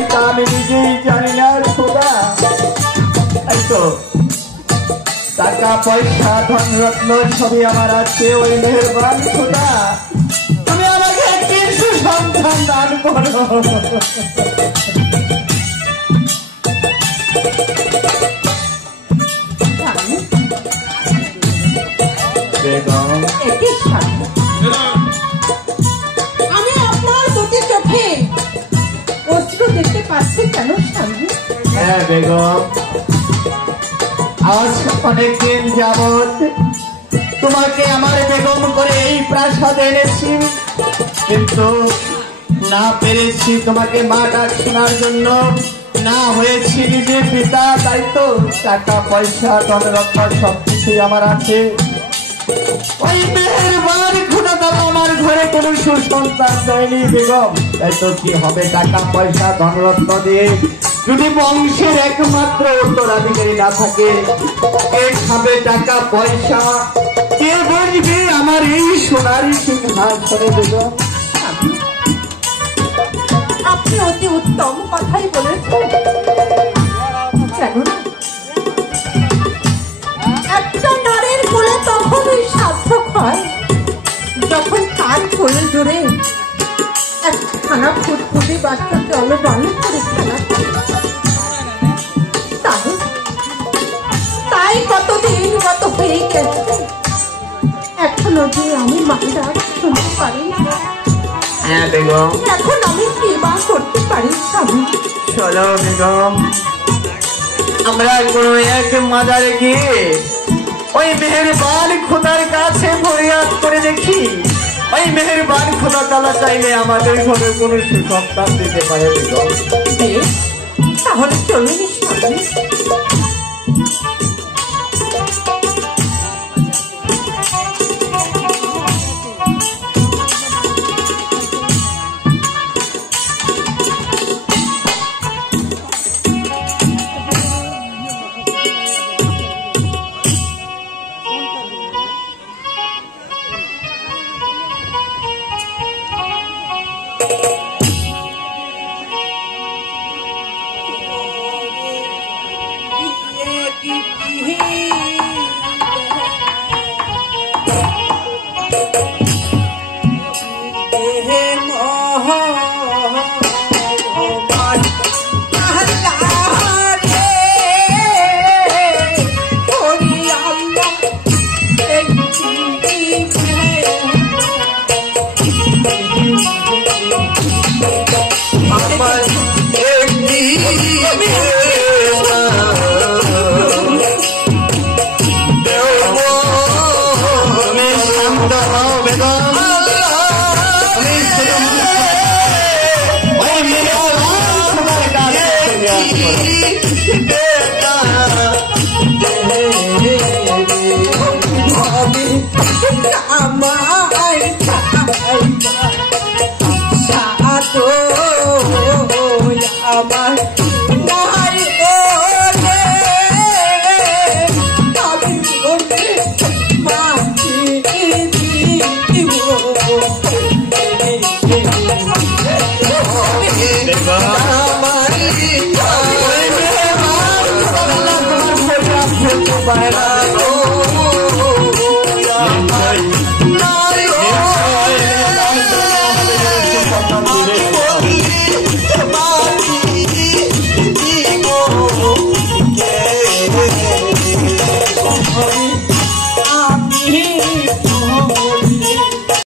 কি তা আমি নিজেই জানি না খোদা। এই তো টাকা পয়সা ধন রত্ন সবই আমার আছে, ওই মেহেরবান খোদা তুমি আমাকে কিছু সন্তান দান করো। আমি আপনার দুটি চোখে অশ্রু দেখতে পাচ্ছি কেন স্বামী? হ্যাঁ বেগম, আজ অনেকদিন যাবৎ তোমাকে আমার বেগম করে এই প্রাসাদে এনেছি, কিন্তু না পেরেছি তোমাকে মা ডাক শোনার জন্য, না হয়েছি নিজের পিতা। তাই তো টাকা পয়সা ধন রত্ন সবকিছুই আমার আছে, ওই মেহেরবান খোদা তাআলা আমার ঘরে কোন সুসন্তান দেয়নি বেগম। তাই তো কি হবে টাকা পয়সা ধন রত্ন দিয়ে যদি বংশের একমাত্র উত্তরাধিকারী না থাকে? কে খাবে টাকা পয়সা? কে বসবে আমার এই সোনারি সিংহাসনে বেগম? আপনি অতি উত্তম কথাই বলেছেন। কেননা একটা নারীর কোলে তখনই সার্থক হয় যখন তার কোলে জোরে একখানা ফুটফুটে বাচ্চা জলবান করে খেলা। তাই কতদিন গত হয়ে গেছে, এখনো যে আমি মায়েরা শুনতে পারি। হ্যাঁ বেগম, এখন আমি কি বা করতে পারি স্বামী? চলো বেগম, আমরা কোনো এক মাজারে গিয়ে ওই মেহেরবান খোদার কাছে ফরিয়াদ করে দেখি। ওই মেহেরবান খোদা তাআলা চাইলে আমাদের ঘরে কোনো সুসন্তান দিতে পারে বেগম। তাহলে চলুন স্বামী। Bye.